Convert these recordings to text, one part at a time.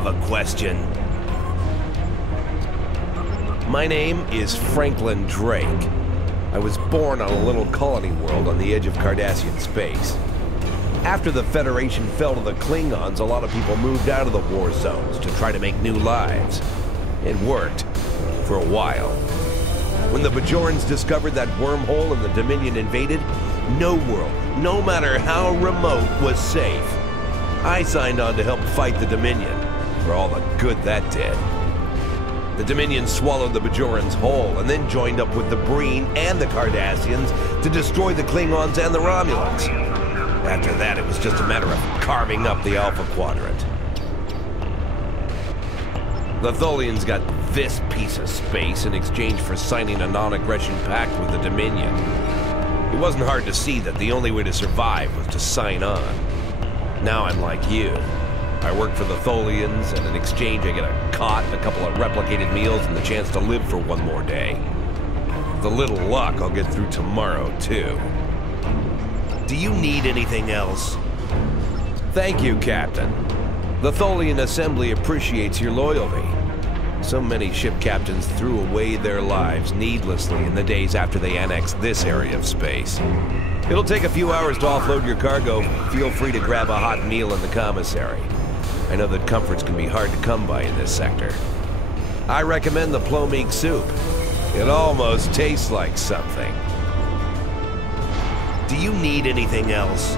have a question? My name is Franklin Drake. I was born on a little colony world on the edge of Cardassian space. After the Federation fell to the Klingons, a lot of people moved out of the war zones to try to make new lives. It worked. For a while. When the Bajorans discovered that wormhole and the Dominion invaded, no world, no matter how remote, was safe. I signed on to help fight the Dominion, for all the good that did. The Dominion swallowed the Bajorans whole, and then joined up with the Breen and the Cardassians to destroy the Klingons and the Romulans. After that, it was just a matter of carving up the Alpha Quadrant. The Tholians got this piece of space in exchange for signing a non-aggression pact with the Dominion. It wasn't hard to see that the only way to survive was to sign on. Now I'm like you. I work for the Tholians, and in exchange I get a cot, a couple of replicated meals, and the chance to live for one more day. With a little luck, I'll get through tomorrow, too. Do you need anything else? Thank you, Captain. The Tholian Assembly appreciates your loyalty. So many ship captains threw away their lives needlessly in the days after they annexed this area of space. It'll take a few hours to offload your cargo. Feel free to grab a hot meal in the commissary. I know that comforts can be hard to come by in this sector. I recommend the plomeek soup. It almost tastes like something. Do you need anything else?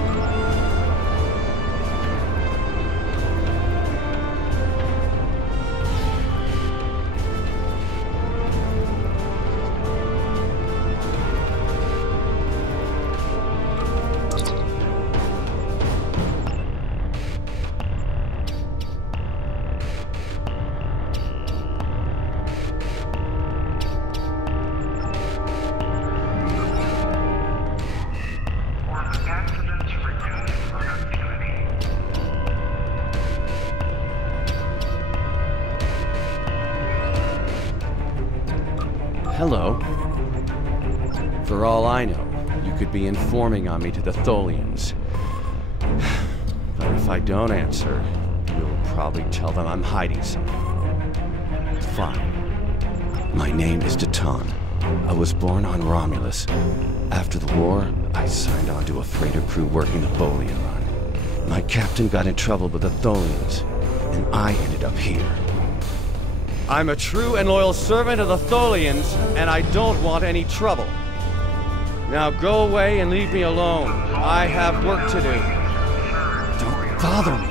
Hello. For all I know, you could be informing on me to the Tholians. But if I don't answer, you'll probably tell them I'm hiding something. Fine. My name is Deton. I was born on Romulus. After the war, I signed on to a freighter crew working the Bolian run. My captain got in trouble with the Tholians, and I ended up here. I'm a true and loyal servant of the Tholians, and I don't want any trouble. Now go away and leave me alone. I have work to do. Don't bother me.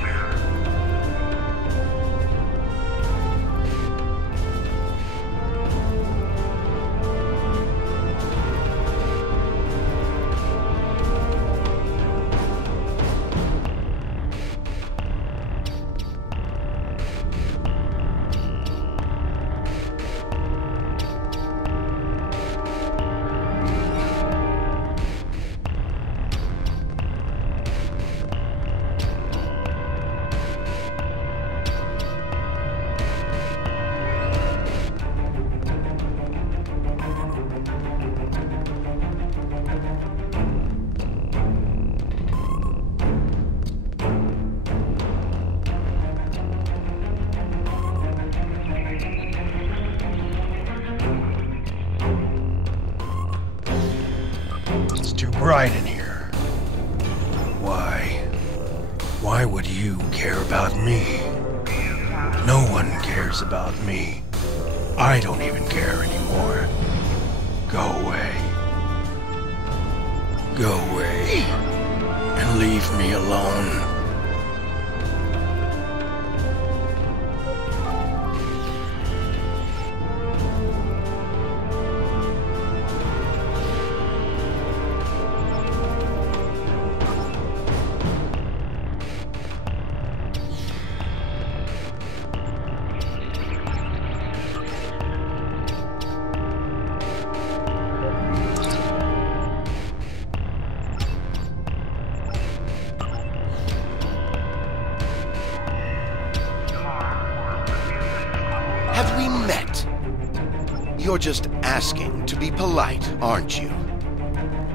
Bright in here. Why would you care about me? No one cares about me. I don't even care anymore. Go away. Go away. And leave me alone. Have we met? You're just asking to be polite, aren't you?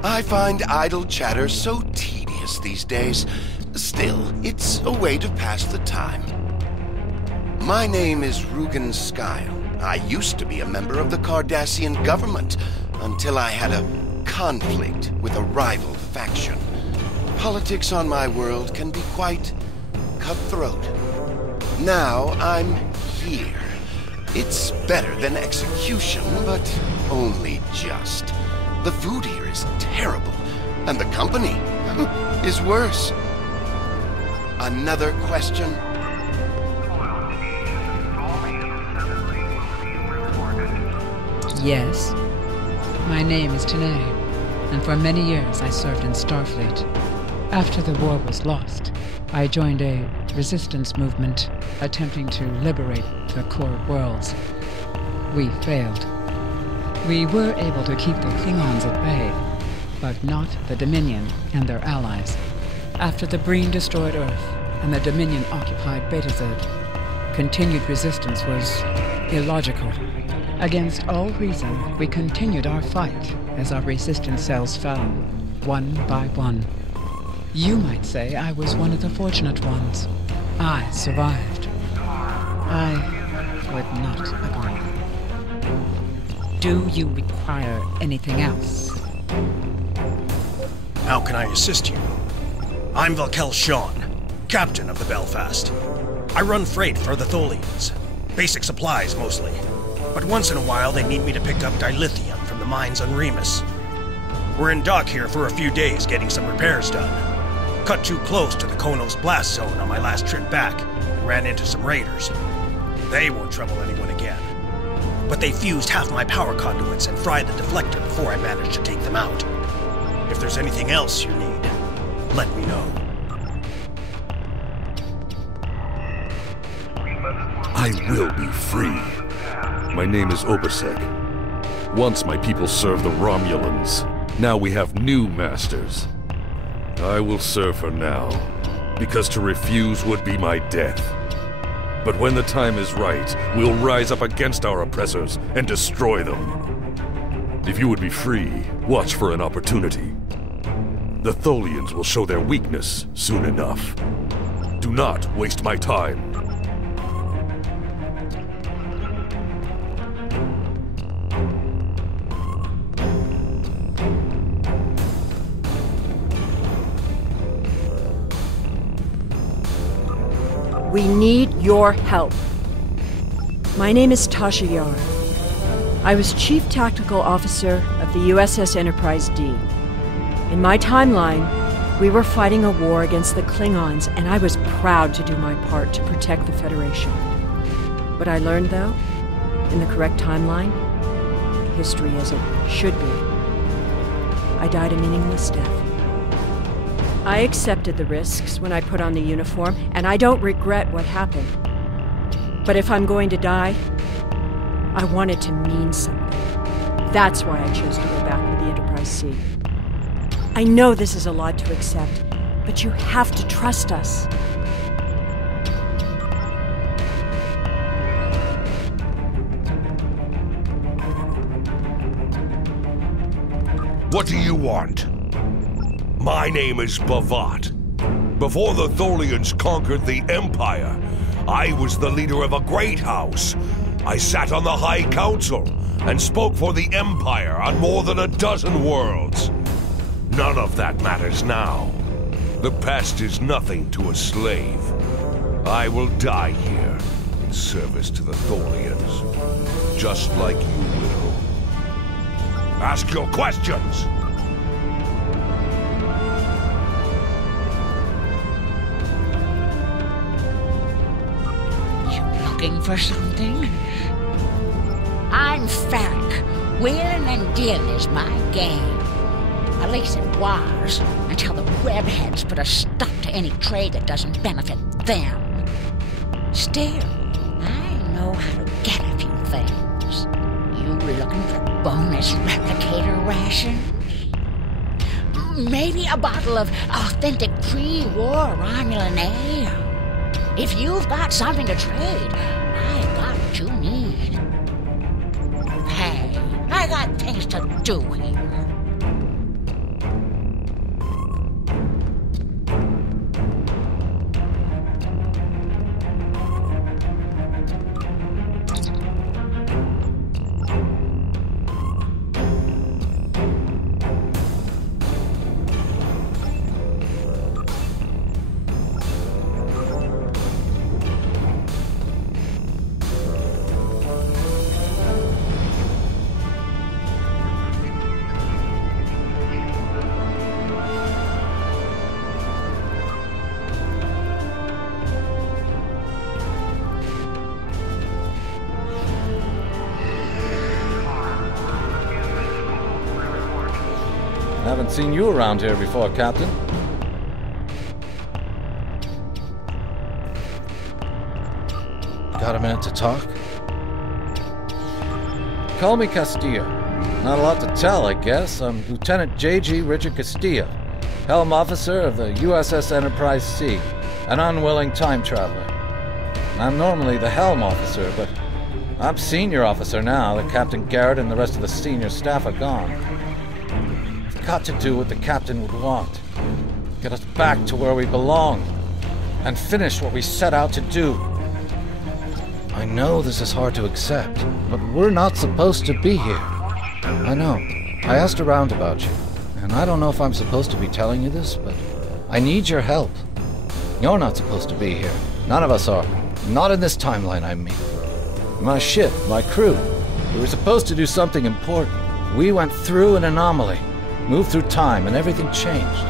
I find idle chatter so tedious these days. Still, it's a way to pass the time. My name is Rugen Skyle. I used to be a member of the Cardassian government until I had a conflict with a rival faction. Politics on my world can be quite cutthroat. Now I'm here. It's better than execution, but only just. The food here is terrible, and the company is worse. Another question? Yes. My name is Tanae, and for many years I served in Starfleet. After the war was lost, I joined a resistance movement attempting to liberate the core worlds. We failed. We were able to keep the Klingons at bay, but not the Dominion and their allies. After the Breen destroyed Earth and the Dominion occupied Betazed, continued resistance was illogical. Against all reason, we continued our fight as our resistance cells fell, one by one. You might say I was one of the fortunate ones. I survived. I would not agree. Do you require anything else? How can I assist you? I'm Valkel Shawn, captain of the Belfast. I run freight for the Tholians. Basic supplies, mostly. But once in a while, they need me to pick up dilithium from the mines on Remus. We're in dock here for a few days getting some repairs done. Cut too close to the Konos blast zone on my last trip back and ran into some raiders. They won't trouble anyone again. But they fused half my power conduits and fried the deflector before I managed to take them out. If there's anything else you need, let me know. I will be free. My name is Obasek. Once my people served the Romulans. Now we have new masters. I will serve for now, because to refuse would be my death. But when the time is right, we'll rise up against our oppressors and destroy them. If you would be free, watch for an opportunity. The Tholians will show their weakness soon enough. Do not waste my time. We need your help. My name is Tasha Yar. I was Chief Tactical Officer of the USS Enterprise D. In my timeline, we were fighting a war against the Klingons, and I was proud to do my part to protect the Federation. What I learned, though, in the correct timeline, history as it should be, I died a meaningless death. I accepted the risks when I put on the uniform, and I don't regret what happened. But if I'm going to die, I want it to mean something. That's why I chose to go back with the Enterprise C. I know this is a lot to accept, but you have to trust us. What do you want? My name is Bavat. Before the Tholians conquered the Empire, I was the leader of a great house. I sat on the High Council and spoke for the Empire on more than a dozen worlds. None of that matters now. The past is nothing to a slave. I will die here in service to the Tholians, just like you will. Ask your questions! Looking for something? I'm Farrick. Wheeling and dealing is my game. At least it was, until the webheads put a stop to any trade that doesn't benefit them. Still, I know how to get a few things. You looking for bonus replicator rations? Maybe a bottle of authentic pre-war Romulan ale? If you've got something to trade, I've got what you need. Hey, I got things to do here. Haven't seen you around here before, Captain. Got a minute to talk? Call me Castillo. Not a lot to tell, I guess. I'm Lieutenant J.G. Richard Castillo, Helm Officer of the USS Enterprise C, an unwilling time traveler. I'm normally the Helm Officer, but I'm Senior Officer now that Captain Garrett and the rest of the senior staff are gone. I've got to do what the Captain would want. Get us back to where we belong, and finish what we set out to do. I know this is hard to accept, but we're not supposed to be here. I know. I asked around about you, and I don't know if I'm supposed to be telling you this, but I need your help. You're not supposed to be here. None of us are. Not in this timeline, I mean. My ship, my crew, we were supposed to do something important. We went through an anomaly, moved through time, and everything changed.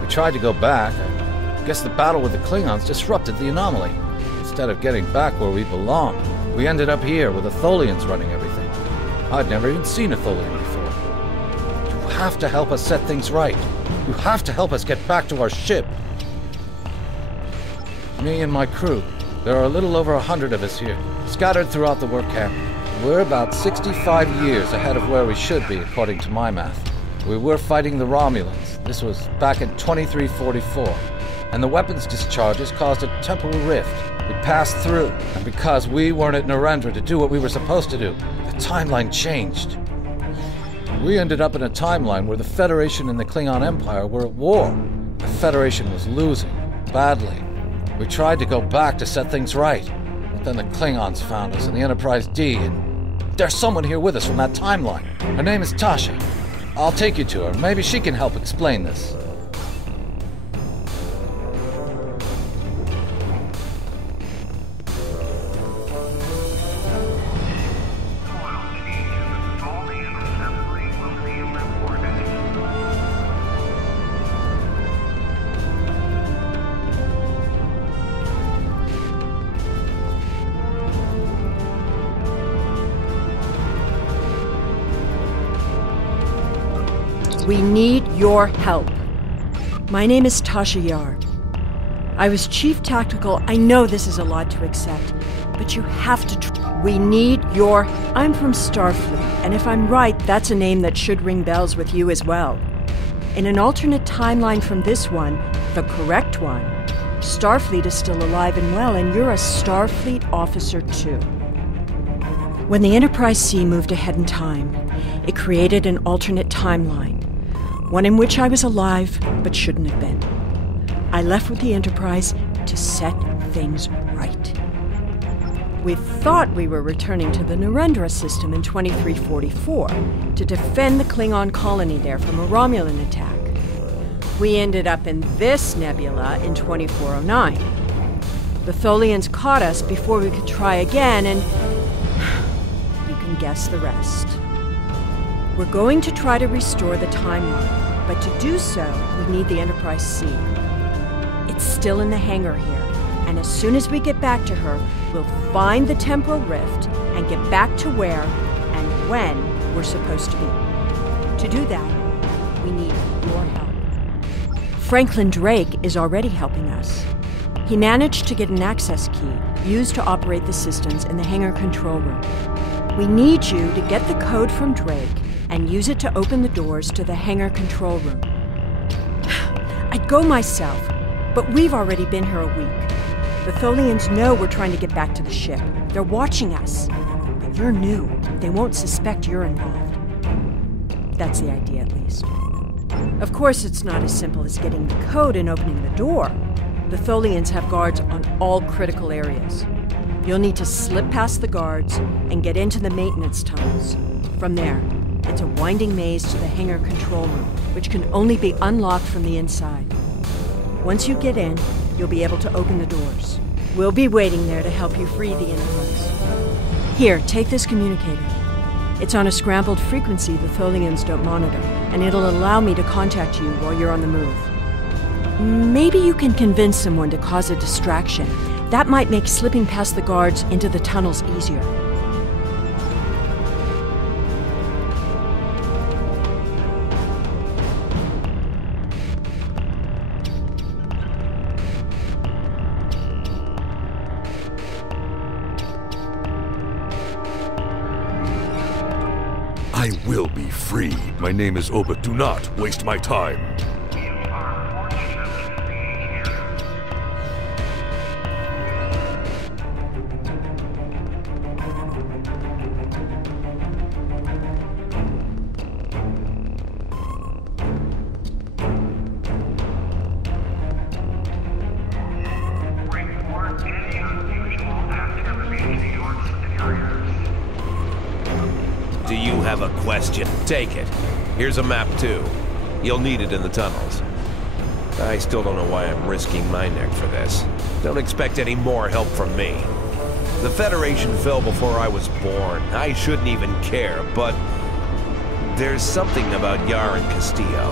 We tried to go back. I guess the battle with the Klingons disrupted the anomaly. Instead of getting back where we belong, we ended up here with the Tholians running everything. I'd never even seen a Tholian before. You have to help us set things right. You have to help us get back to our ship. Me and my crew, there are a little over 100 of us here, scattered throughout the work camp. We're about 65 years ahead of where we should be, according to my math. We were fighting the Romulans. This was back in 2344. And the weapons discharges caused a temporal rift. We passed through, and because we weren't at Narendra to do what we were supposed to do, the timeline changed. We ended up in a timeline where the Federation and the Klingon Empire were at war. The Federation was losing, badly. We tried to go back to set things right, but then the Klingons found us in the Enterprise D, and there's someone here with us from that timeline. Her name is Tasha. I'll take you to her. Maybe she can help explain this. We need your help. My name is Tasha Yar. I was Chief Tactical. I know this is a lot to accept, but you have to we need your... I'm from Starfleet, and if I'm right, that's a name that should ring bells with you as well. In an alternate timeline from this one, the correct one, Starfleet is still alive and well, and you're a Starfleet officer too. When the Enterprise C moved ahead in time, it created an alternate timeline. One in which I was alive, but shouldn't have been. I left with the Enterprise to set things right. We thought we were returning to the Narendra system in 2344 to defend the Klingon colony there from a Romulan attack. We ended up in this nebula in 2409. The Tholians caught us before we could try again, and you can guess the rest. We're going to try to restore the timeline, but to do so, we need the Enterprise C. It's still in the hangar here, and as soon as we get back to her, we'll find the temporal rift and get back to where and when we're supposed to be. To do that, we need your help. Franklin Drake is already helping us. He managed to get an access key used to operate the systems in the hangar control room. We need you to get the code from Drake and use it to open the doors to the hangar control room. I'd go myself, but we've already been here a week. The Tholians know we're trying to get back to the ship. They're watching us. But you're new. They won't suspect you're involved. That's the idea, at least. Of course, it's not as simple as getting the code and opening the door. The Tholians have guards on all critical areas. You'll need to slip past the guards and get into the maintenance tunnels. From there, it's a winding maze to the hangar control room, which can only be unlocked from the inside. Once you get in, you'll be able to open the doors. We'll be waiting there to help you free the Enterprise. Here, take this communicator. It's on a scrambled frequency the Tholians don't monitor, and it'll allow me to contact you while you're on the move. Maybe you can convince someone to cause a distraction. That might make slipping past the guards into the tunnels easier. will be free. My name is Oba. Do not waste my time. Do you have a question? Take it. Here's a map, too. You'll need it in the tunnels. I still don't know why I'm risking my neck for this. Don't expect any more help from me. The Federation fell before I was born. I shouldn't even care, but there's something about Yar and Castillo.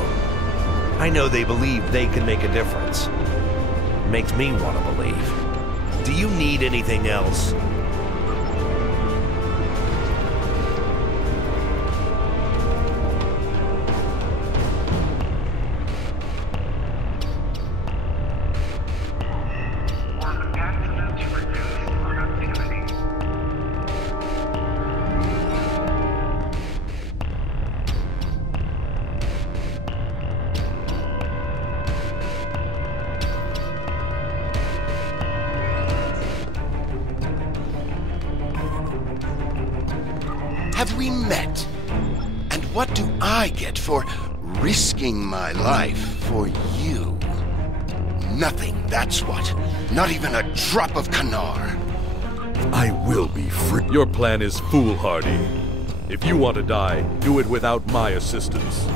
I know they believe they can make a difference. It makes me want to believe. Do you need anything else? Have we met? And what do I get for risking my life for you? Nothing, that's what. Not even a drop of Kanar. I will be free. Your plan is foolhardy. If you want to die, do it without my assistance.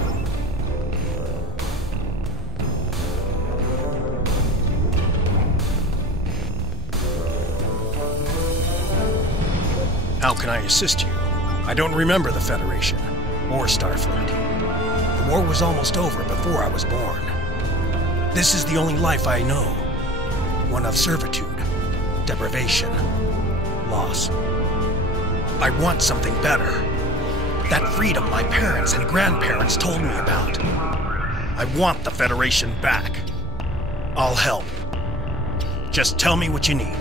How can I assist you? I don't remember the Federation, or Starfleet. The war was almost over before I was born. This is the only life I know. One of servitude, deprivation, loss. I want something better. That freedom my parents and grandparents told me about. I want the Federation back. I'll help. Just tell me what you need.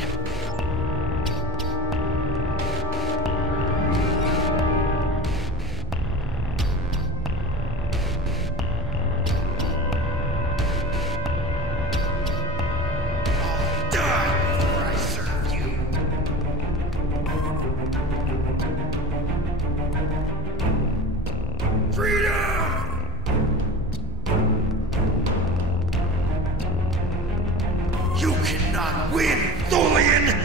You cannot win, Tholian!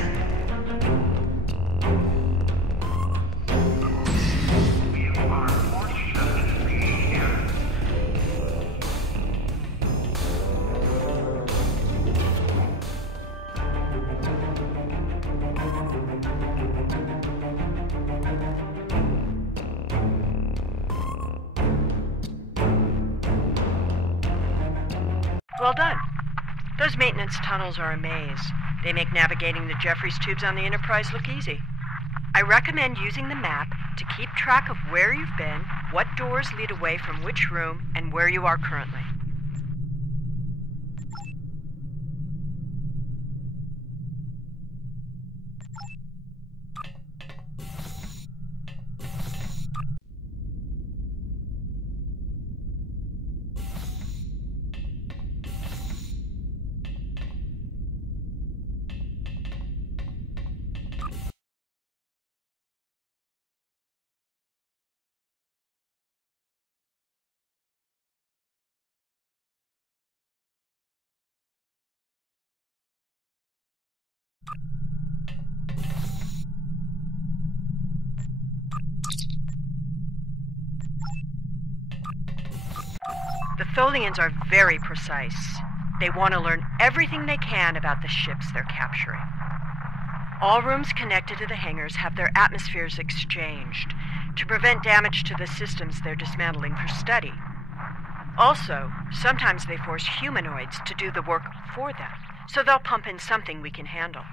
Well done. Those maintenance tunnels are a maze. They make navigating the Jeffries tubes on the Enterprise look easy. I recommend using the map to keep track of where you've been, what doors lead away from which room, and where you are currently. The Tholians are very precise. They want to learn everything they can about the ships they're capturing. All rooms connected to the hangars have their atmospheres exchanged to prevent damage to the systems they're dismantling for study. Also, sometimes they force humanoids to do the work for them, so they'll pump in something we can handle.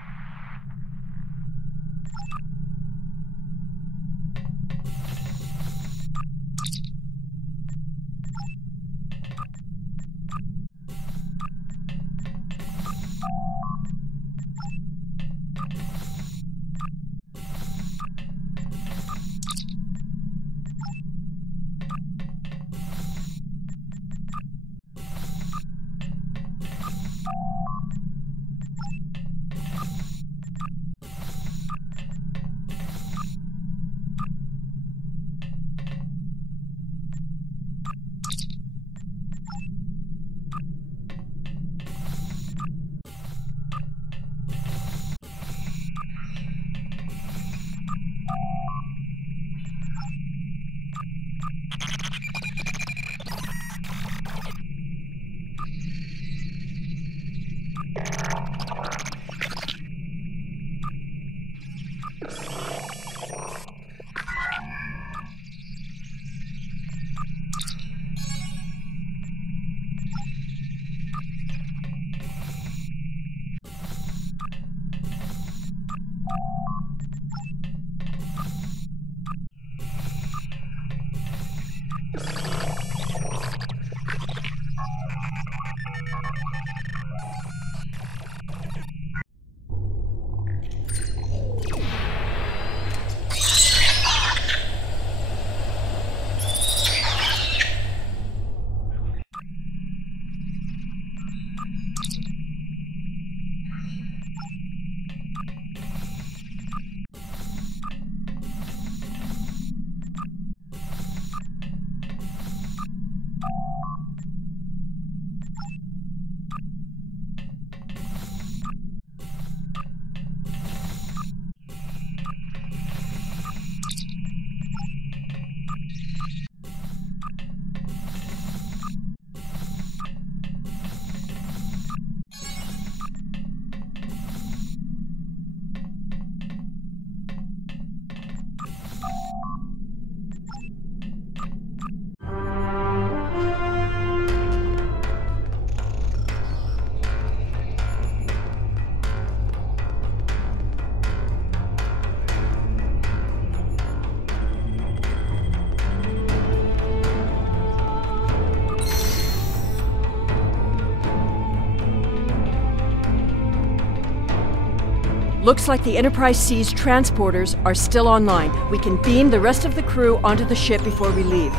Looks like the Enterprise C's transporters are still online. We can beam the rest of the crew onto the ship before we leave.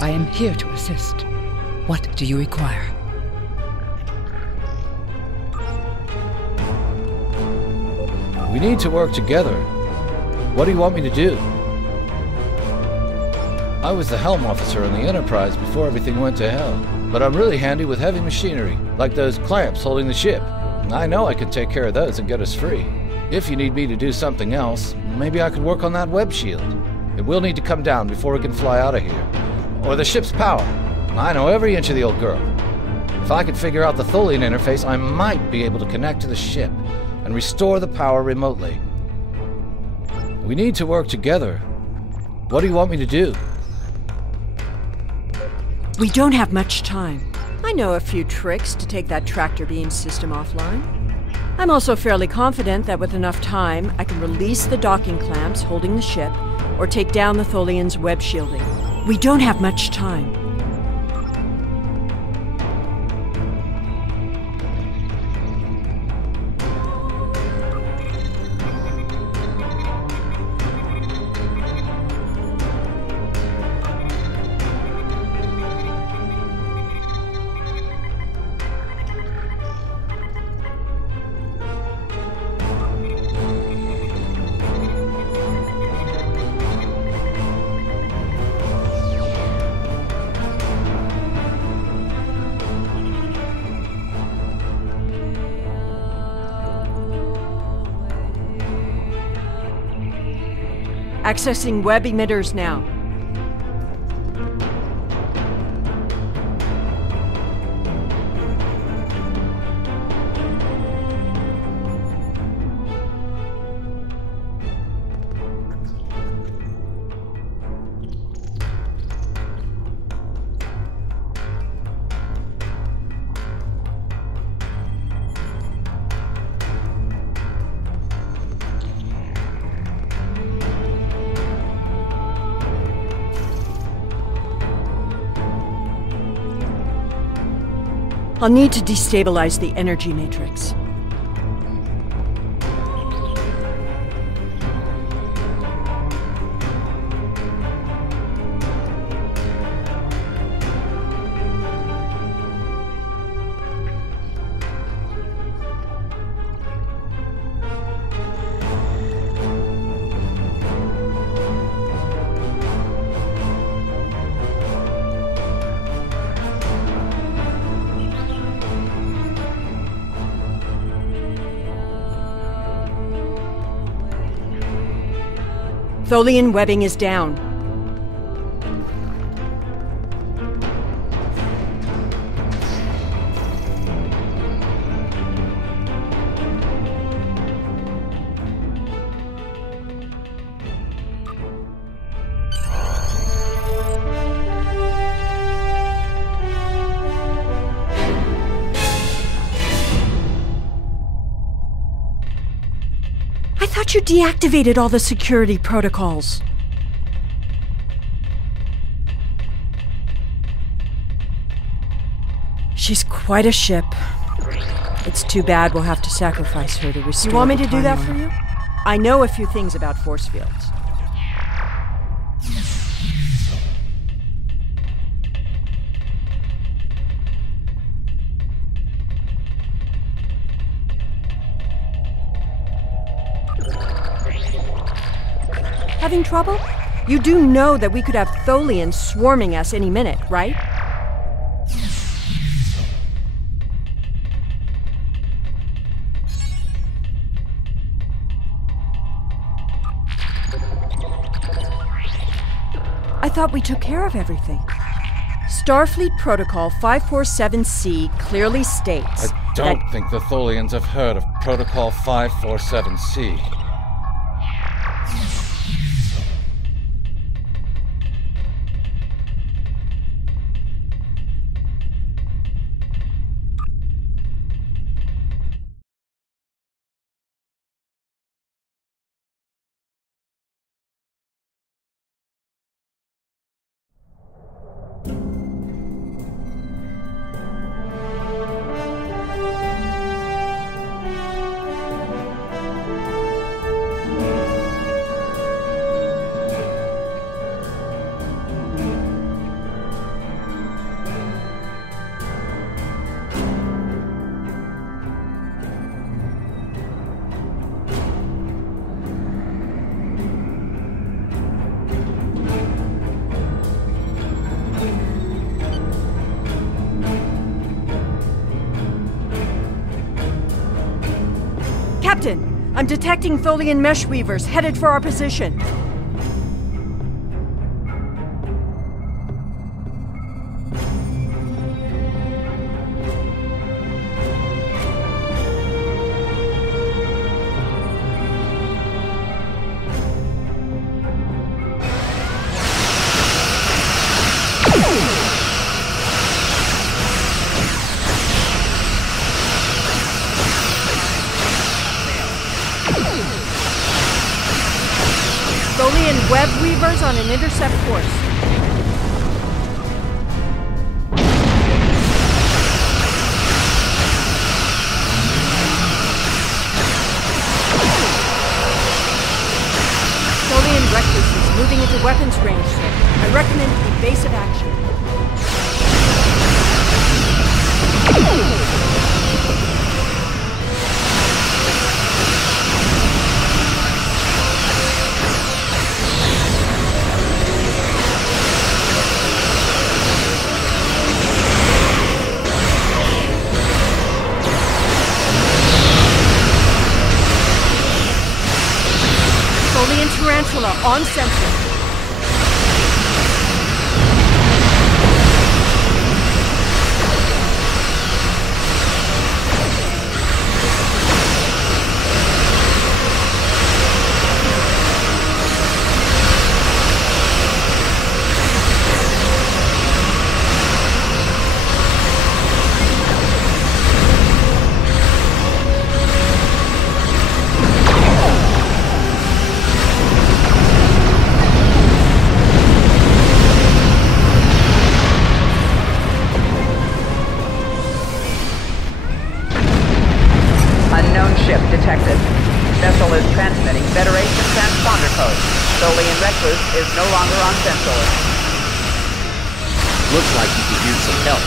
I am here to assist. What do you require? We need to work together. What do you want me to do? I was the helm officer on the Enterprise before everything went to hell, but I'm really handy with heavy machinery, like those clamps holding the ship. I know I can take care of those and get us free. If you need me to do something else, maybe I could work on that web shield. It will need to come down before we can fly out of here. Or the ship's power. I know every inch of the old girl. If I could figure out the Tholian interface, I might be able to connect to the ship and restore the power remotely. We need to work together. What do you want me to do? We don't have much time. I know a few tricks to take that tractor beam system offline. I'm also fairly confident that with enough time, I can release the docking clamps holding the ship or take down the Tholian's web shielding. We don't have much time. Accessing web emitters now. I'll need to destabilize the energy matrix. Tholian webbing is down. I thought you deactivated all the security protocols. She's quite a ship. It's too bad we'll have to sacrifice her to restore. You want me to do that for you? I know a few things about force fields. Having trouble? You do know that we could have Tholians swarming us any minute, right? I thought we took care of everything. Starfleet Protocol 547C clearly states I don't think the Tholians have heard of Protocol 547C. I'm detecting Tholian mesh weavers headed for our position. Tholian web weavers on an intercept course. Tholian recluses moving into weapons range, sir. I recommend evasive action. Tholian tarantula on sensor. Unknown ship detected. Vessel is transmitting Federation transponder code. Tholian Recluse is no longer on Central. Looks like you could use some help.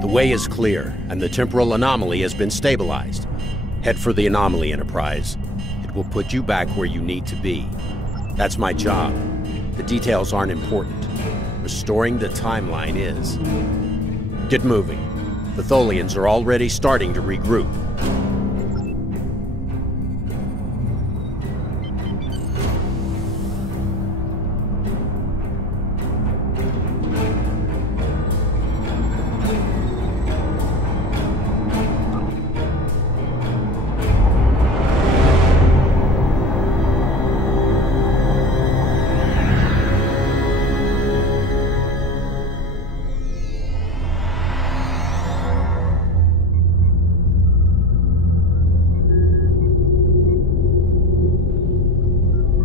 The way is clear, and the temporal anomaly has been stabilized. Head for the anomaly, Enterprise. It will put you back where you need to be. That's my job. The details aren't important. Restoring the timeline is. Get moving. The Tholians are already starting to regroup.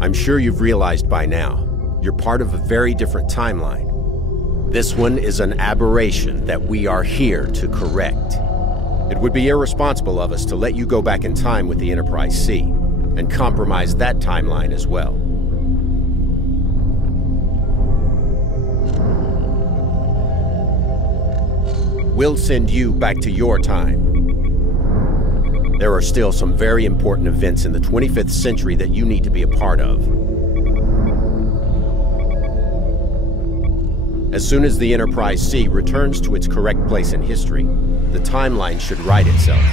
I'm sure you've realized by now, you're part of a very different timeline. This one is an aberration that we are here to correct. It would be irresponsible of us to let you go back in time with the Enterprise C, and compromise that timeline as well. We'll send you back to your time. There are still some very important events in the 25th century that you need to be a part of. As soon as the Enterprise C returns to its correct place in history, the timeline should right itself.